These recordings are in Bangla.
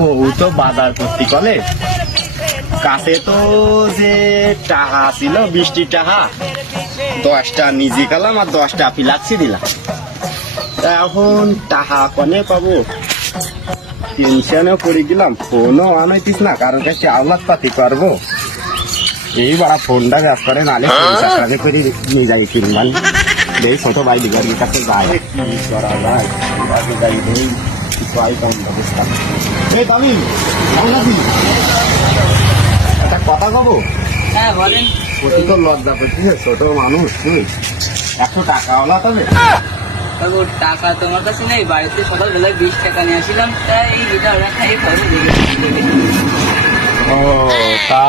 ও তো বাজার করতে কলে কাছে তো যে টাকা ছিল 20 টাকা, 10টা নিজে গেলাম আর 10টা ফিলাচ্ছি দিলাম। এখন টাকা কনে পাবো, টেনশনে পড়ে গেলাম। ফোনও আনাইতিস না, কারোর কাছে আওলাদ পাতি করবো। এই বড় ফোনটা ব্যাস করে নালে চাকরাতে করে নিয়ে যাই কিনবান। এই ছোট ভাই দিগার কাছে যায়, কি করা যায় যাই নেই কিছু আইটেম ব্যবস্থা। এই তামিম কেমন আছিস? একটা কথা কব। হ্যাঁ বলেন। প্রতি তো লজ্জা করছিস, ছোট মানুষ তুই। 100 টাকা ওলা তবে বাবু টাকা তোমার কাছে নেই, বাড়িতে সকালবেলায় 20 টাকা নিয়ে আসছিলাম, তাই এই দুটা ওরা খাই খাবো। ও তা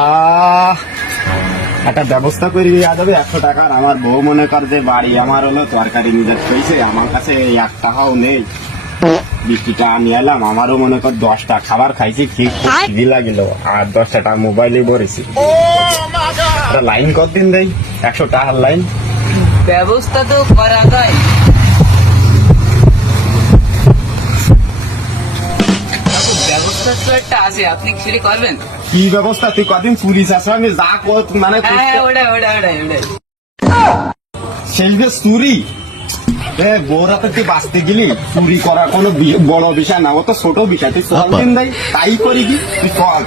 একটা ব্যবস্থা করে দেওয়া যাবে 100 টাকার। আমার বউ মনে কর যে বাড়ি আমার হলো তরকারি নিজের হয়েছে, আমার কাছে 1 টাকাও নেই। 20 টাকা নিয়ে এলাম, আমারও মনে কর 10টা খাবার খাইছি, ঠিক খিদি লাগিল, আর 10টা টাকা মোবাইলে ভরেছি। লাইন কতদিন দেয়? 100 টাকার লাইন ব্যবস্থা তো করা যায়। ব্যবস্থা তো একটা আছে, আপনি সেটা করবেন। কি ব্যবস্থা? তুই কদিন পুলিশ আসবে, আমি যা মানে হ্যাঁ ওটাই। সেই যে চুরি, গৌরাতে তুই বাঁচতে গেলি, চুরি করা কোনো বড় বিষয় না, ও তো ছোট বিষয়। তুই চল দিন দেয় তাই করি কি, তুই চল।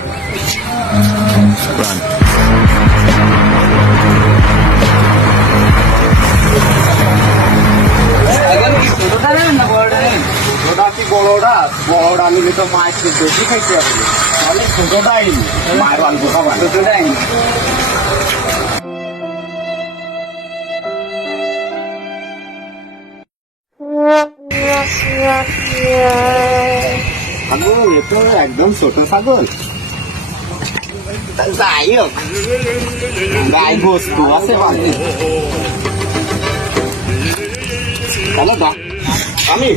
এখন কি ছোটটা নেবেন না বড়টা নেবেন? ওটা কি বড়টা? বড়টা নিলে তো মায়ের বেশি খাইতে হবে, তাহলে ছোটটাই মায়ের অল্প খাবার। ছোটটাই ছাগল, এ তো একদম ছোট ছাগল। যাই হোক, গায়ে বস্তু আছে বাড়িতে। তাহলে আমি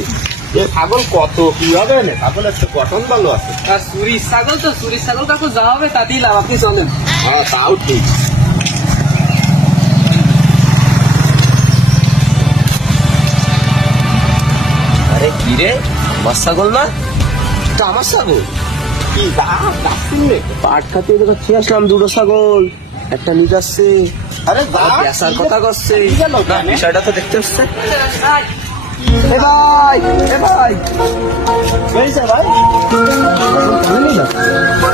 এ ছাগল কত কি হবে না? ছাগল একটা গঠন ভালো আছে। আর চুরির ছাগল তো, চুরির ছাগল কাকু যা হবে তাতেই লাভ, আপনি চলেন। হ্যাঁ তাও ঠিক। আরে কি রে, আমার ছাগল না তো? আমার ছাগল কি যাচ্ছেন রে? পাট খাতে খেয়ে আসলাম, 2টো ছাগল, একটা নিয়ে যাচ্ছে, আরে বেচার কথা করছে। না, বিষয়টা তো দেখতে হচ্ছে। এ ভাই, এ ভাই বেরিয়েছে ভাই,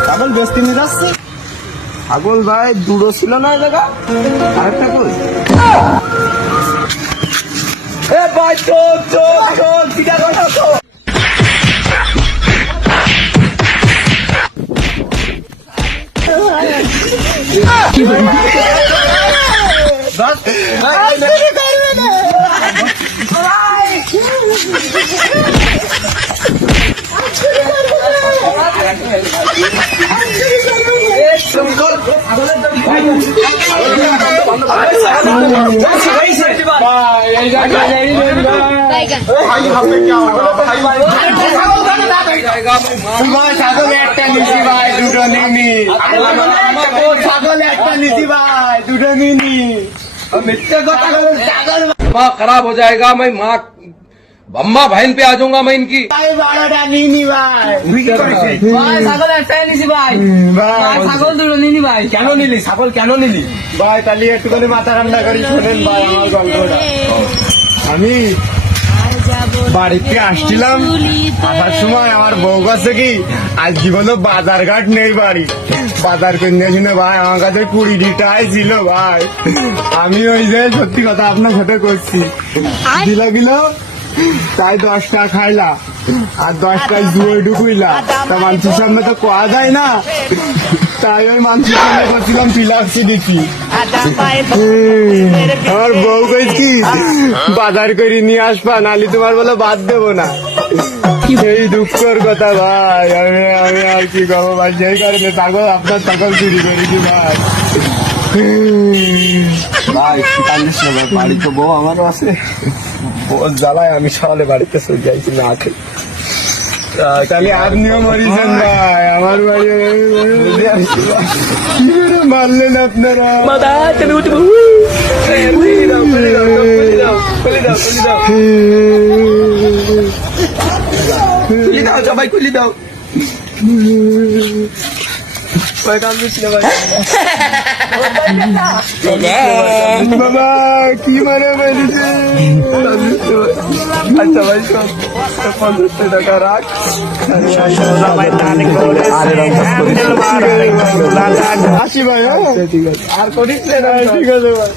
ছাগল বেচতে নিয়ে যাচ্ছে। ছাগল ভাই 2টো ছিল না জায়গা, আরেকটা কই? এ ভাই চল চল চল, কিটা কথা তো। ছাগল একটা নিছি ভাই, 2টো নিনি। ছাগল একটা নিছি ভাই, 2টো নিনি। মিথ্যে কথা বলুন, ছাগল दिमाग खराब हो जाएगा। मैं माँ अम्मा बहन पे आ जाऊंगा मैं इनकी। ভাই 12টা নিনি ভাই। ভাই ছাগল একটাই নিছি ভাই। ভাই ছাগল দুটো নিনি ভাই। কেন নিলি ছাগল, কেন নিলি ভাই? তাহলে একটুখানি মাথা ঠান্ডা করি, শোনেন ভাই আমার গল্পটা। আমি বাড়িতে আসছিলাম, আসার সময় আমার বউ কাছে কি আজ জীবনে বাজার ঘাট নেই, বাড়ি বাজার কিনে শুনে ভাই আমার কাছে 20 টাকাই ছিল ভাই। আমি ওই যে সত্যি কথা আপনার সাথে করছি, দিল তাই 10 টাকা খাইলা আর 10 টাকা জুয়ে ঢুকুইলা, তা মানুষের সামনে তো কোয়া যায় না, তাই ওই মানুষের সামনে করছিলাম ফিলাপসি দিচ্ছি। আমার বউ কই কি বাজার করে নিয়ে আসবা, নালি তোমার বলে বাদ দেবো না। এই দুঃখের কথা ভাই, আমি আমি আর কি করবো ভাই, সেই কারণে ছাগল আপনার ছাগল চুরি করেছি ভাই। ভাই কান্দিস না ভাই, বাড়ি তো বউ আমারও আছে, বউ জ্বালায় আমি সকালে বাড়িতে চলে যাইছি না খেয়ে। তাহলে আপনিও মরিছেন ভাই, আমার বাড়ি মারলেন আপনারা। খুলি দাও সবাই, খুলি দাও। বাবা কি মানে মেরেছে আচ্ছা ভাই সব 50 টাকা রাখ আসি ভাই, হ্যাঁ? ঠিক আছে আর করিস না, ঠিক আছে ভাই।